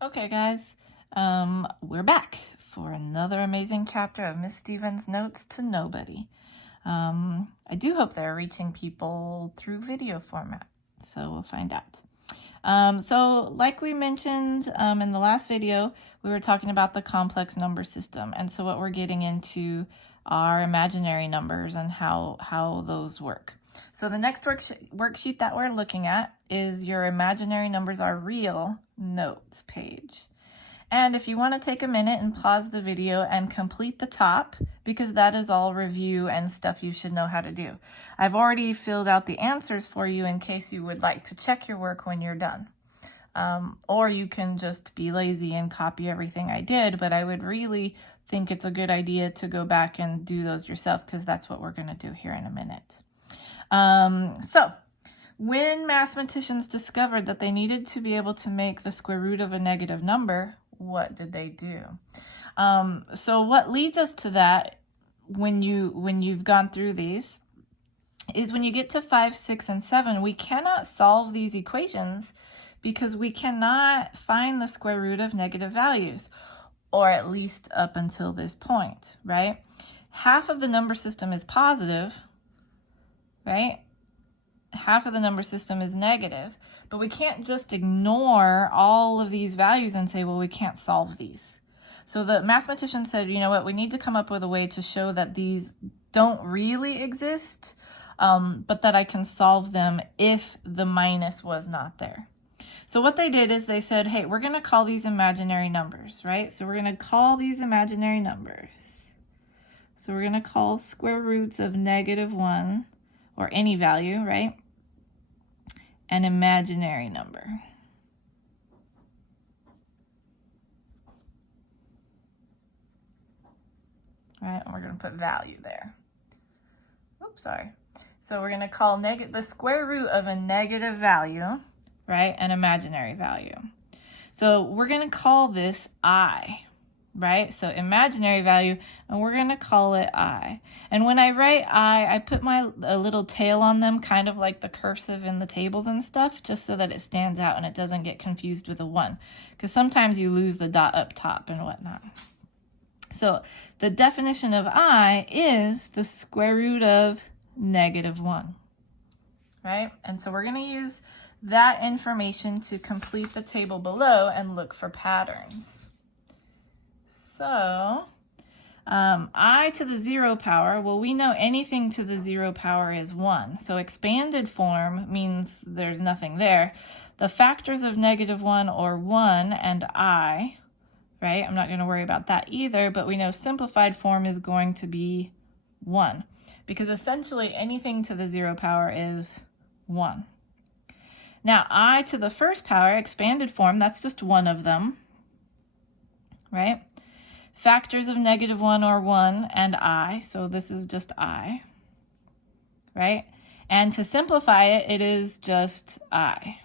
Okay, guys, we're back for another amazing chapter of Miss Stevens' Notes to Nobody. I do hope they're reaching people through video format, so we'll find out. So like we mentioned in the last video, we were talking about the complex number system, and so what we're getting into are imaginary numbers and how those work. So the next worksheet that we're looking at is your imaginary numbers are real notes page. And if you want to take a minute and pause the video and complete the top, because that is all review and stuff you should know how to do. I've already filled out the answers for you in case you would like to check your work when you're done. Or you can just be lazy and copy everything I did, but I would really think it's a good idea to go back and do those yourself, because that's what we're going to do here in a minute. So when mathematicians discovered that they needed to be able to make the square root of a negative number, what did they do? So what leads us to that when you've gone through these is when you get to 5, 6, and 7, we cannot solve these equations because we cannot find the square root of negative values, or at least up until this point, right? Half of the number system is positive, right? Half of the number system is negative, but we can't just ignore all of these values and say, well, we can't solve these. So the mathematician said, you know what, we need to come up with a way to show that these don't really exist, but that I can solve them if the minus was not there. So what they did is they said, hey, we're going to call these imaginary numbers, right? So we're going to call these imaginary numbers. So we're going to call square roots of -1, or any value, right, an imaginary number. Right, and we're going to put value there. Oops, sorry. So we're going to call the square root of a negative value, right, an imaginary value. So we're going to call this I, right? So imaginary value, and we're going to call it I. And when I write I put a little tail on them, kind of like the cursive in the tables and stuff, just so that it stands out and it doesn't get confused with a 1. Because sometimes you lose the dot up top and whatnot. So the definition of I is the square root of -1, right? And so we're going to use that information to complete the table below and look for patterns. So I to the 0 power, well, we know anything to the 0 power is 1. So expanded form means there's nothing there. The factors of -1 or 1 and I, right? I'm not going to worry about that either, but we know simplified form is going to be 1, because essentially anything to the 0 power is 1. Now, I to the 1st power, expanded form, that's just one of them, right? Factors of -1 or 1 and I, so this is just I, right? And to simplify it, it is just I.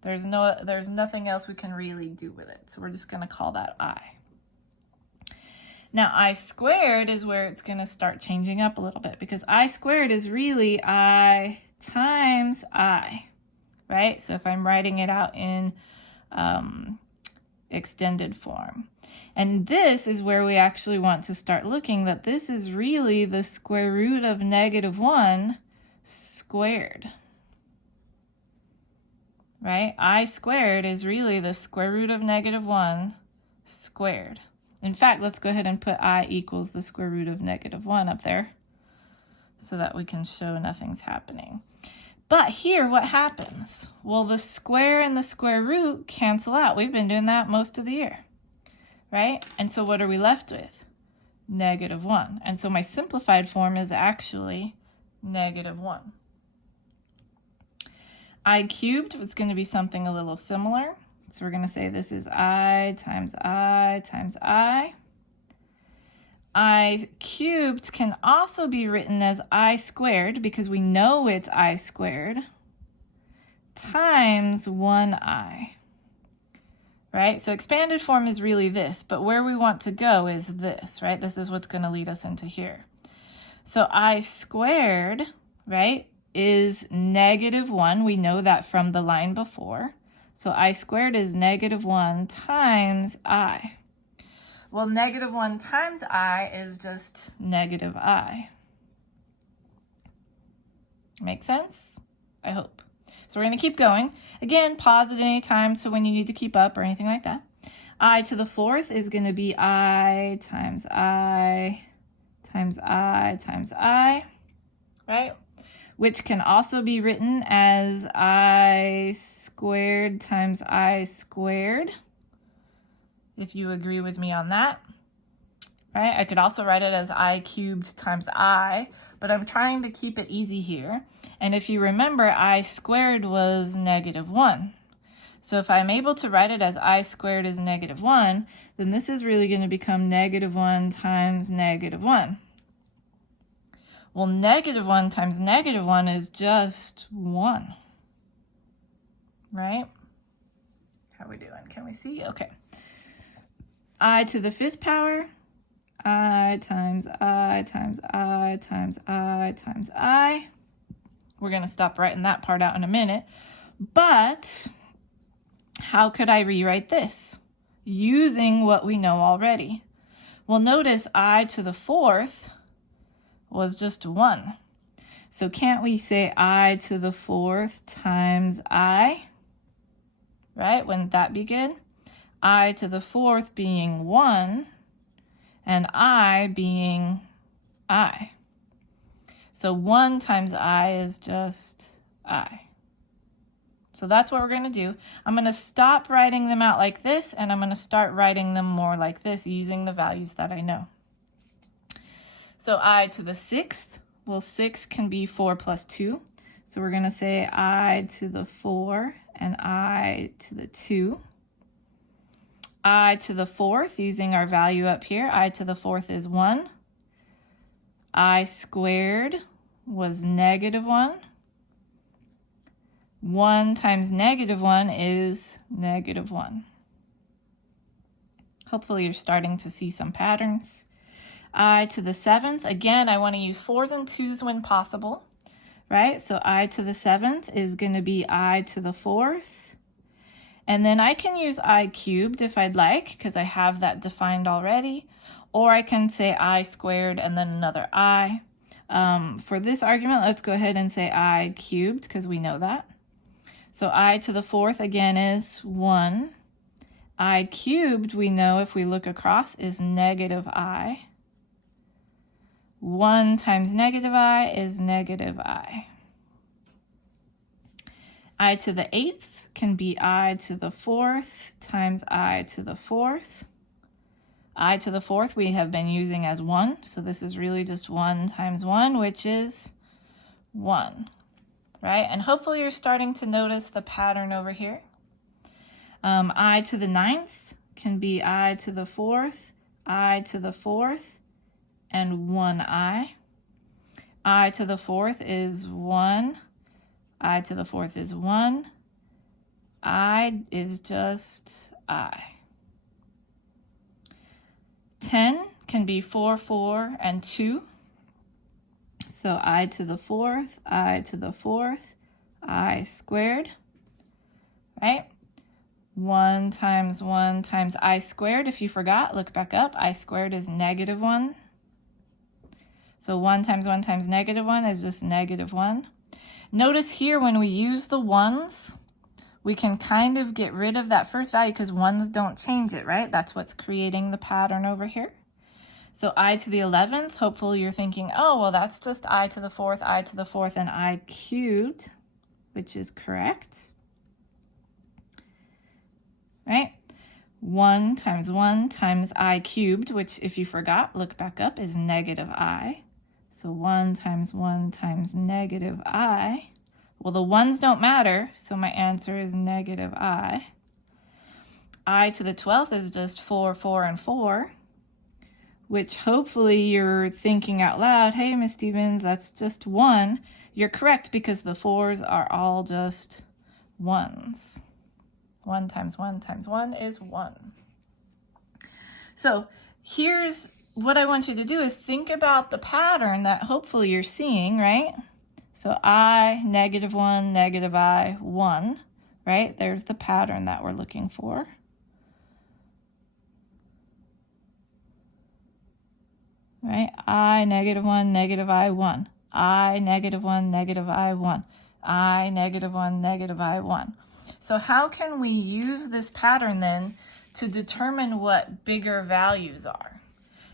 There's nothing else we can really do with it, so we're just going to call that I. Now, I squared is where it's going to start changing up a little bit, because I squared is really I times I, right? So if I'm writing it out in extended form. And this is where we actually want to start looking that this is really the square root of -1 squared, right? I squared is really the square root of -1 squared. In fact, let's go ahead and put I equals the square root of -1 up there so that we can show nothing's happening. But here, what happens? Well, the square and the square root cancel out. We've been doing that most of the year, right? And so what are we left with? -1. And so my simplified form is actually -1. I cubed was going to be something a little similar. So we're going to say this is I times I times I. I cubed can also be written as I squared, because we know it's I squared, times 1I, right? So expanded form is really this, but where we want to go is this, right? This is what's going to lead us into here. So I squared, right, is -1. We know that from the line before. So I squared is -1 times I. Well, -1 times I is just -I. Make sense? I hope. So we're going to keep going. Again, pause at any time so when you need to keep up or anything like that. I to the 4th is going to be I times I times I times I, right? Which can also be written as I squared times I squared, if you agree with me on that, right? I could also write it as I cubed times I, but I'm trying to keep it easy here. And if you remember, I squared was -1. So if I'm able to write it as I squared is -1, then this is really going to become -1 times -1. Well, -1 times -1 is just 1, right? How are we doing? Can we see? Okay. I to the 5th power, I times I times I times I times I. We're going to stop writing that part out in a minute. But how could I rewrite this? Using what we know already. Well, notice I to the 4th was just 1. So can't we say I to the 4th times I? Right? Wouldn't that be good? I to the 4th being 1 and I being I. So 1 times I is just I. So that's what we're going to do. I'm going to stop writing them out like this, and I'm going to start writing them more like this using the values that I know. So I to the 6th, well, 6 can be 4 plus 2. So we're going to say I to the 4 and I to the 2. I to the 4th, using our value up here, I to the 4th is 1. I squared was -1. 1 times -1 is -1. Hopefully you're starting to see some patterns. I to the 7th, again, I want to use 4s and 2s when possible, right? So I to the 7th is going to be I to the 4th. And then I can use I cubed if I'd like, because I have that defined already. Or I can say I squared and then another I. For this argument, let's go ahead and say I cubed, because we know that. So I to the 4th, again, is 1. I cubed, we know if we look across, is -I. 1 times -I is -I. I to the 8th can be I to the 4th times I to the 4th. I to the 4th we have been using as 1, so this is really just 1 times 1, which is 1. Right? And hopefully you're starting to notice the pattern over here. I to the 9th can be I to the 4th, I to the 4th, and 1I. I to the 4th is 1, I to the 4th is 1, I is just I. 10 can be 4, 4, and 2. So I to the 4th, I to the 4th, I squared, right? 1 times I squared. If you forgot, look back up. I squared is -1. So 1 times -1 is just -1. Notice here when we use the 1s, we can kind of get rid of that first value because 1s don't change it, right? That's what's creating the pattern over here. So I to the 11th, hopefully you're thinking, oh, well, that's just I to the 4th, I to the 4th, and I cubed, which is correct, right? 1 times I cubed, which if you forgot, look back up, is -I. So 1 times -I. Well, the 1s don't matter, so my answer is -I. I to the 12th is just 4, 4, and 4. Which hopefully you're thinking out loud, hey, Miss Stevens, that's just 1. You're correct because the 4s are all just 1s. 1 times 1 is 1. So here's what I want you to do is think about the pattern that hopefully you're seeing, right? So I, -1, I, 1. right? There's the pattern that we're looking for. Right? I, -1, -I1. I, -1, -I1. I, -1, -I1. So how can we use this pattern then to determine what bigger values are?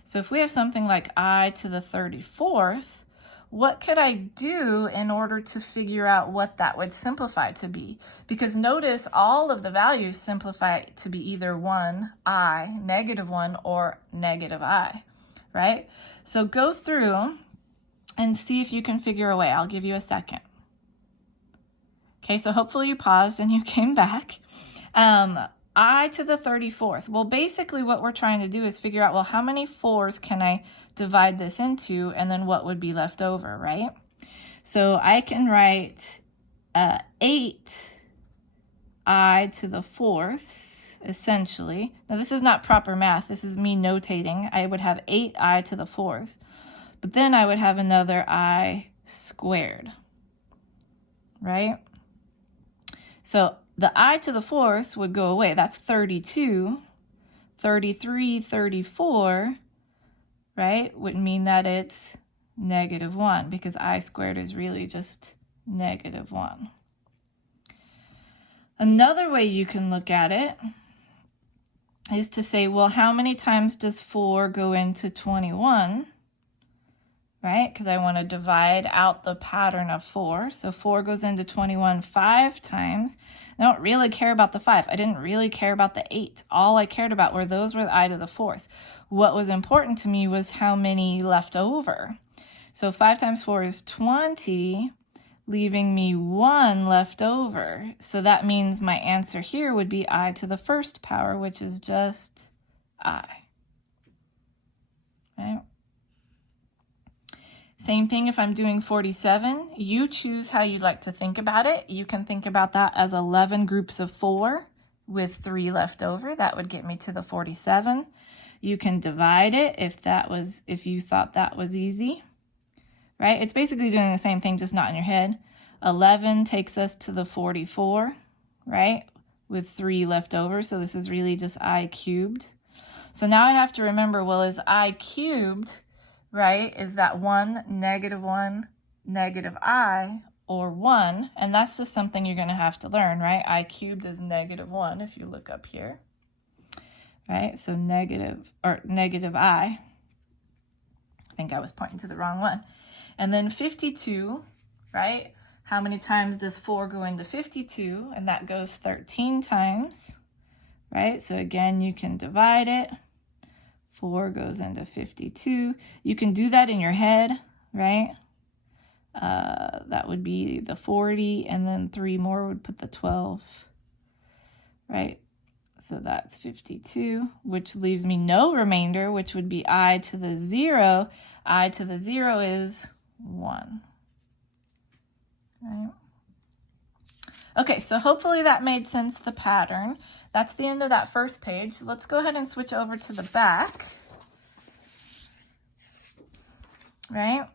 So if we have something like I to the 34th, what could I do in order to figure out what that would simplify to be? Because notice all of the values simplify to be either 1, I, -1, or -I, right? So go through and see if you can figure a way. I'll give you a second. Okay, so hopefully you paused and you came back. I to the 34th. Well, basically what we're trying to do is figure out, well, how many 4s can I divide this into, and then what would be left over, right? So I can write 8 I to the 4ths, essentially. Now this is not proper math. This is me notating. I would have 8 I to the 4ths. But then I would have another I squared, right? So the I to the 4ths would go away. That's 32, 33, 34, right? Would mean that it's -1 because I squared is really just -1. Another way you can look at it is to say, well, how many times does 4 go into 21? Right? Because I want to divide out the pattern of 4. So 4 goes into 21 5 times. I don't really care about the 5. I didn't really care about the 8. All I cared about were those were the I to the 4th. What was important to me was how many left over. So 5 times 4 is 20, leaving me 1 left over. So that means my answer here would be I to the 1st power, which is just I. Right? Same thing if I'm doing 47. You choose how you'd like to think about it. You can think about that as 11 groups of 4 with 3 left over. That would get me to the 47. You can divide it if you thought that was easy, right? It's basically doing the same thing, just not in your head. 11 takes us to the 44, right? With 3 left over. So this is really just I cubed. So now I have to remember, well, is I cubed, right? Is that 1, -1, -I, or 1? And that's just something you're going to have to learn, right? I cubed is -1 if you look up here, right? So -I. I think I was pointing to the wrong one. And then 52, right? How many times does 4 go into 52? And that goes 13 times, right? So again, you can divide it. 4 goes into 52. You can do that in your head, right? That would be the 40, and then 3 more would put the 12, right? So that's 52, which leaves me no remainder, which would be I to the 0. I to the 0 is 1, right? Okay, so hopefully that made sense, the pattern. That's the end of that first page. Let's go ahead and switch over to the back, right?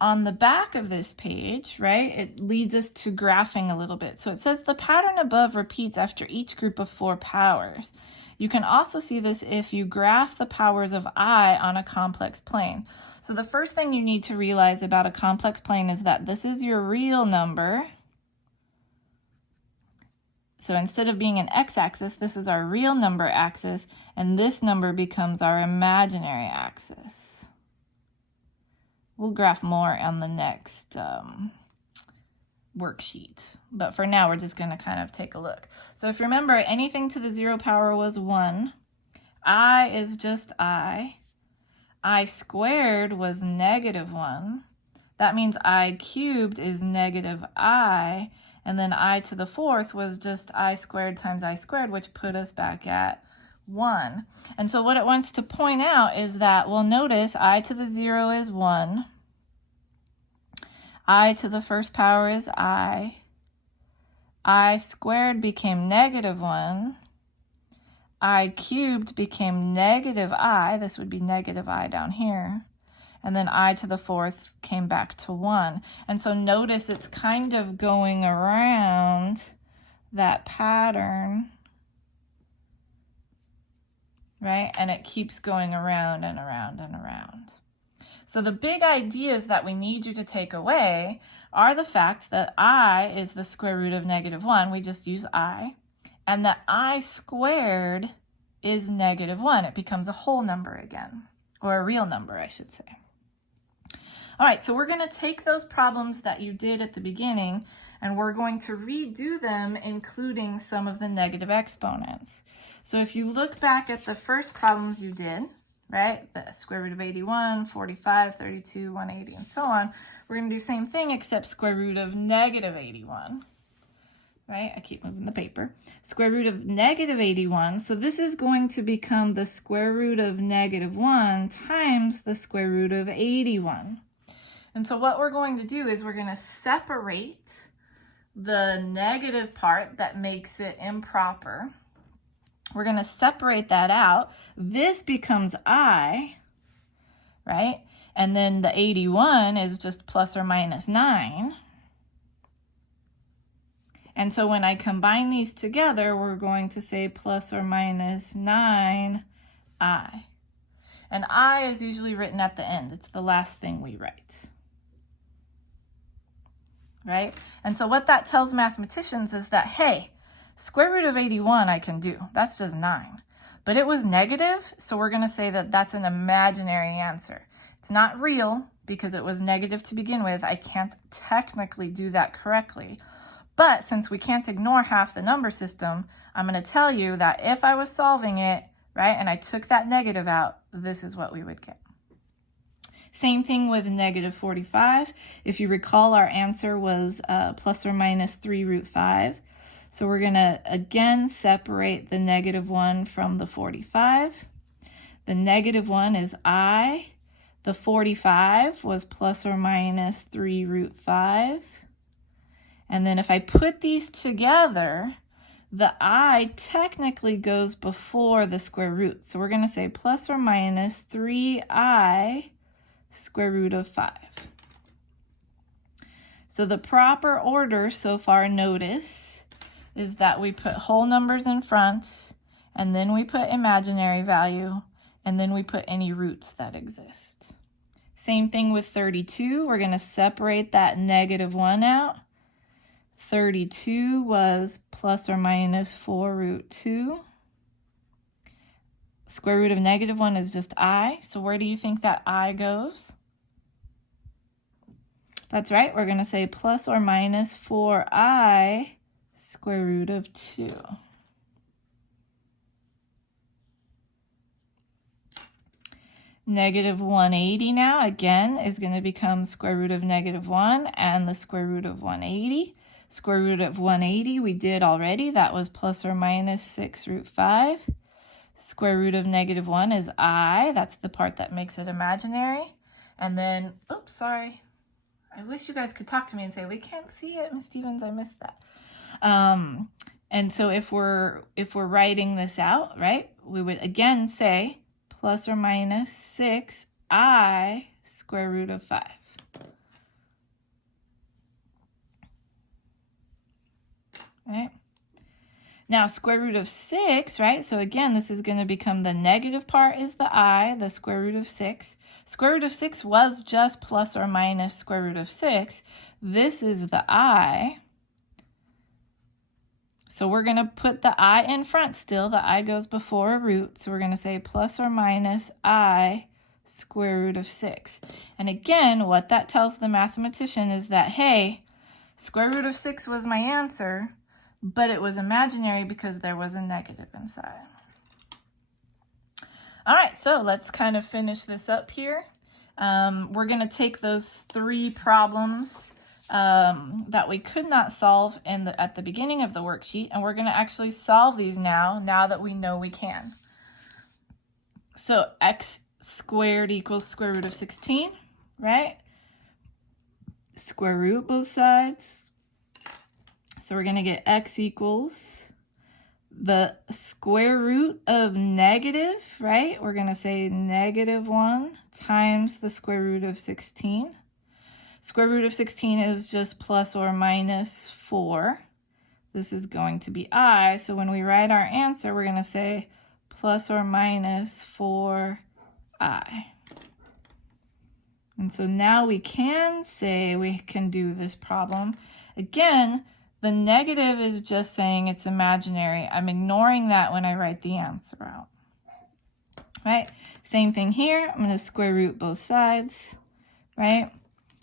On the back of this page, right, it leads us to graphing a little bit. So it says the pattern above repeats after each group of 4 powers. You can also see this if you graph the powers of I on a complex plane. So the first thing you need to realize about a complex plane is that this is your real number. So instead of being an x-axis, this is our real number axis, and this number becomes our imaginary axis. We'll graph more on the next worksheet, but for now we're just going to kind of take a look. So if you remember, anything to the 0 power was 1. I is just I squared was -1. That means I cubed is -I, and then I to the 4th was just I squared times I squared, which put us back at 1. And so what it wants to point out is that, well, notice I to the 0 is 1. I to the 1st power is I squared became -1. I cubed became -I. This would be -I down here. and then I to the fourth came back to 1. And so notice it's kind of going around that pattern, right? And it keeps going around and around and around. So the big ideas that we need you to take away are the fact that I is the square root of -1. We just use I. And that I squared is -1. It becomes a whole number again, or a real number, I should say. All right, so we're going to take those problems that you did at the beginning, and we're going to redo them, including some of the negative exponents. So if you look back at the first problems you did, right, the square root of 81, 45, 32, 180, and so on, we're going to do the same thing except square root of -81. Right? I keep moving the paper. Square root of -81. So this is going to become the square root of -1 times the square root of 81. And so what we're going to do is we're going to separate the negative part that makes it improper. We're going to separate that out. This becomes I, right? And then the 81 is just plus or minus 9. And so when I combine these together, we're going to say plus or minus 9i. And I is usually written at the end. It's the last thing we write. Right? And so what that tells mathematicians is that, hey, square root of 81 I can do. That's just 9. But it was negative, so we're going to say that that's an imaginary answer. It's not real because it was negative to begin with. I can't technically do that correctly. But since we can't ignore half the number system, I'm going to tell you that if I was solving it, right, and I took that negative out, this is what we would get. Same thing with -45. If you recall, our answer was plus or minus 3 root 5. So we're going to again separate the -1 from the 45. The -1 is I. The 45 was plus or minus 3 root 5. And then if I put these together, the I technically goes before the square root. So we're going to say plus or minus 3i square root of 5. So the proper order so far, notice, is that we put whole numbers in front, and then we put imaginary value, and then we put any roots that exist. Same thing with 32. We're going to separate that -1 out. 32 was plus or minus 4 root 2. Square root of -1 is just I. So where do you think that I goes? That's right. We're going to say plus or minus 4i square root of 2. -180 now, again, is going to become square root of -1 and the square root of 180. Square root of 180 we did already. That was plus or minus 6 root 5. Square root of -1 is I. That's the part that makes it imaginary. And then, oops, sorry. I wish you guys could talk to me and say, we can't see it, Miss Stevens, I missed that. And so if we're writing this out, right, we would again say plus or minus 6i square root of 5. Right? Now, square root of 6, right? So again, this is going to become the negative part is the I, the square root of 6. Square root of 6 was just plus or minus square root of 6. This is the I. So we're going to put the I in front still. The I goes before a root. So we're going to say plus or minus I square root of 6. And again, what that tells the mathematician is that, hey, square root of 6 was my answer, but it was imaginary because there was a negative inside. All right, so let's kind of finish this up here. We're going to take those 3 problems that we could not solve at the beginning of the worksheet, and we're going to actually solve these now that we know we can. So x squared equals square root of 16, right? Square root both sides. So we're going to get x equals the square root of negative, right? We're going to say -1 times the square root of 16. Square root of 16 is just plus or minus 4. This is going to be I, so when we write our answer, we're going to say plus or minus 4I. And so now we can say we can do this problem. Again, the negative is just saying it's imaginary. I'm ignoring that when I write the answer out. Right? Same thing here. I'm going to square root both sides. Right?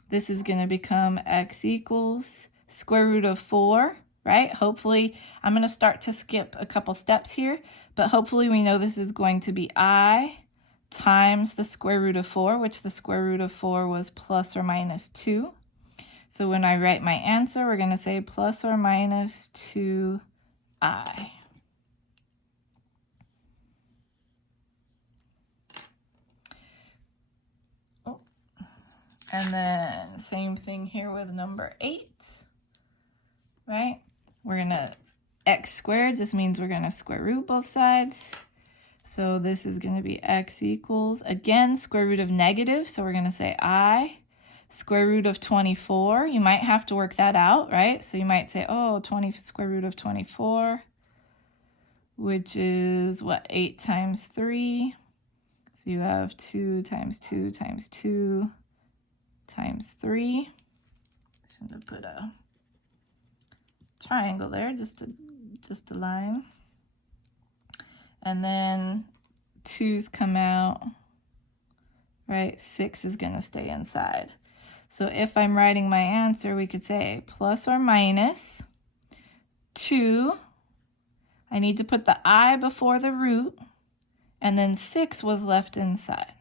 This is going to become x equals square root of 4. Right? Hopefully, I'm going to start to skip a couple steps here, but hopefully we know this is going to be I times the square root of 4, which the square root of 4 was plus or minus 2. So when I write my answer, we're going to say plus or minus 2I. Oh. And then same thing here with number 8, right? We're going to, x squared just means we're going to square root both sides. So this is going to be x equals, again, square root of negative. So we're going to say I square root of 24. You might have to work that out, right? So you might say, oh, square root of 24, which is what, 8 times 3. So you have 2 times 2 times 2 times 3. I'm going to put a triangle there, just a line. And then 2's come out, right? 6 is going to stay inside. So if I'm writing my answer, we could say plus or minus 2. I need to put the I before the root, and then 6 was left inside.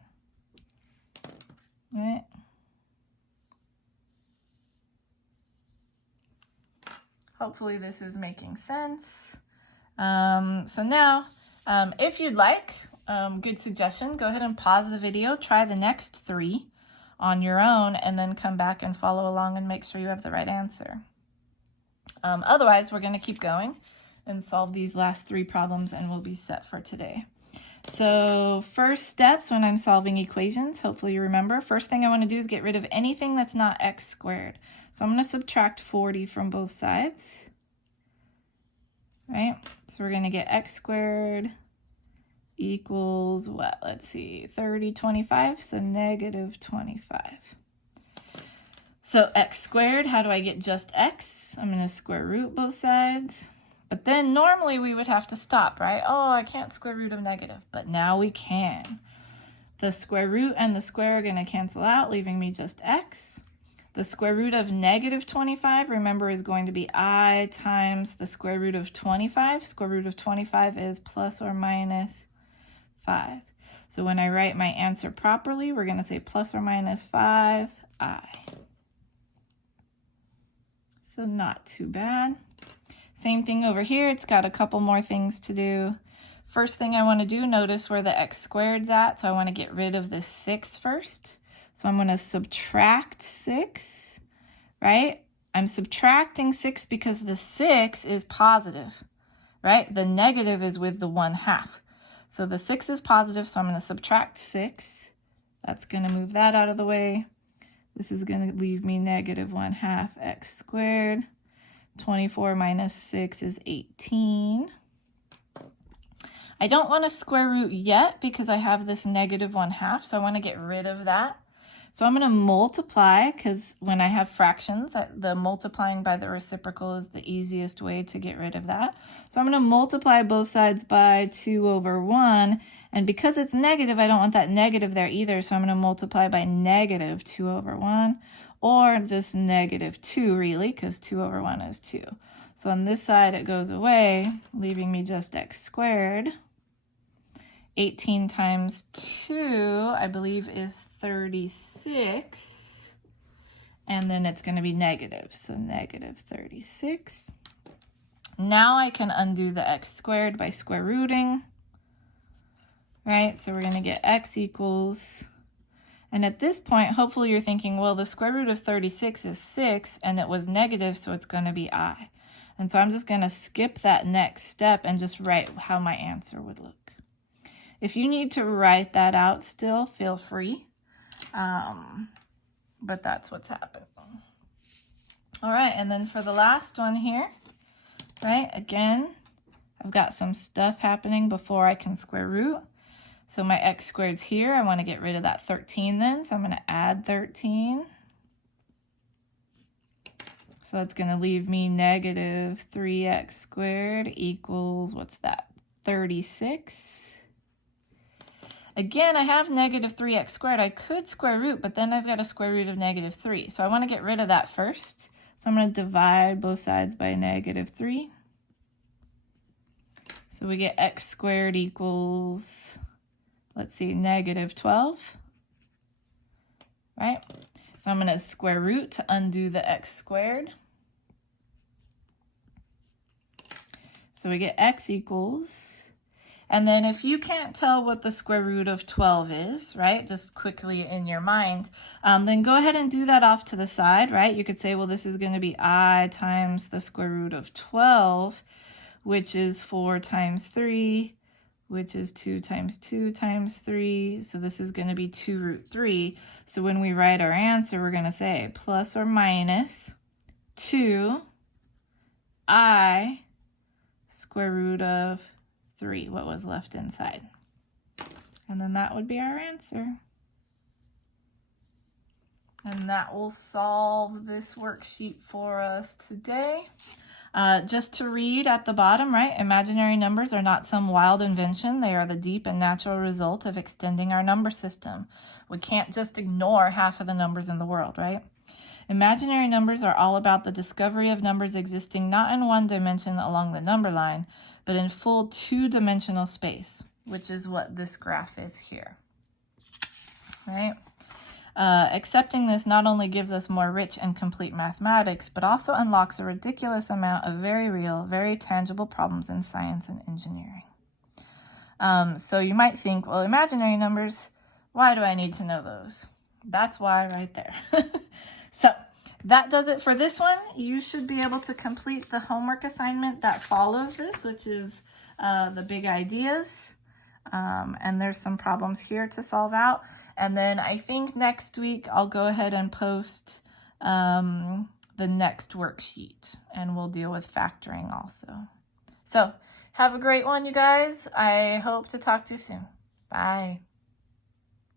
Right? Hopefully this is making sense. So now, if you'd like, good suggestion, go ahead and pause the video, try the next 3 on your own, and then come back and follow along and make sure you have the right answer. Otherwise, we're going to keep going and solve these last 3 problems, and we'll be set for today. So first steps when I'm solving equations, hopefully you remember, first thing I want to do is get rid of anything that's not x squared. So I'm going to subtract 40 from both sides. Right? So we're going to get x squared equals what? Let's see, 30, 25, so negative 25. So x squared, how do I get just x? I'm going to square root both sides. But then normally we would have to stop, right? Oh, I can't square root of negative, but now we can. The square root and the square are going to cancel out, leaving me just x. The square root of negative 25, remember, is going to be I times the square root of 25. Square root of 25 is plus or minus 5. So when I write my answer properly, we're going to say plus or minus 5i. So not too bad. Same thing over here. It's got a couple more things to do. First thing I want to do, notice where the x squared's at. So I want to get rid of this 6 first. So I'm going to subtract 6, right? I'm subtracting 6 because the 6 is positive, right? The negative is with the 1/2. So the 6 is positive, so I'm going to subtract 6. That's going to move that out of the way. This is going to leave me negative 1/2 x squared. 24 minus 6 is 18. I don't want to square root yet because I have this negative 1/2, so I want to get rid of that. So I'm going to multiply, because when I have fractions, the multiplying by the reciprocal is the easiest way to get rid of that. So I'm going to multiply both sides by 2 over 1. And because it's negative, I don't want that negative there either. So I'm going to multiply by negative 2 over 1. Or just negative 2, really, because 2 over 1 is 2. So on this side, it goes away, leaving me just x squared. 18 times 2, I believe, is 36. And then it's going to be negative, so negative 36. Now I can undo the x squared by square rooting. Right, so we're going to get x equals... And at this point, hopefully you're thinking, well, the square root of 36 is 6, and it was negative, so it's going to be I. And so I'm just going to skip that next step and just write how my answer would look. If you need to write that out still, feel free. But that's what's happening. All right, and then for the last one here, right, again, I've got some stuff happening before I can square root. So my x squared's here. I want to get rid of that 13 then, so I'm going to add 13. So that's going to leave me negative 3x squared equals, what's that, 36. Again, I have negative 3x squared. I could square root, but then I've got a square root of negative 3. So I want to get rid of that first. So I'm going to divide both sides by negative 3. So we get x squared equals, let's see, negative 12. Right? So I'm going to square root to undo the x squared. So we get x equals, and then if you can't tell what the square root of 12 is, right, just quickly in your mind, then go ahead and do that off to the side, right? You could say, well, this is going to be I times the square root of 12, which is 4 times 3, which is 2 times 2 times 3. So this is going to be 2 root 3. So when we write our answer, we're going to say plus or minus 2 I square root of 3, what was left inside. And then that would be our answer. And that will solve this worksheet for us today. Just to read at the bottom, right? Imaginary numbers are not some wild invention. They are the deep and natural result of extending our number system. We can't just ignore half of the numbers in the world, right? Imaginary numbers are all about the discovery of numbers existing not in one dimension along the number line, but in full two-dimensional space, which is what this graph is here, right? Accepting this not only gives us more rich and complete mathematics, but also unlocks a ridiculous amount of very real, very tangible problems in science and engineering. So you might think, well, imaginary numbers, why do I need to know those? That's why right there. So that does it for this one. You should be able to complete the homework assignment that follows this, which is the big ideas. And there's some problems here to solve out. And then I think next week I'll go ahead and post the next worksheet, and we'll deal with factoring also. So have a great one, you guys. I hope to talk to you soon. Bye.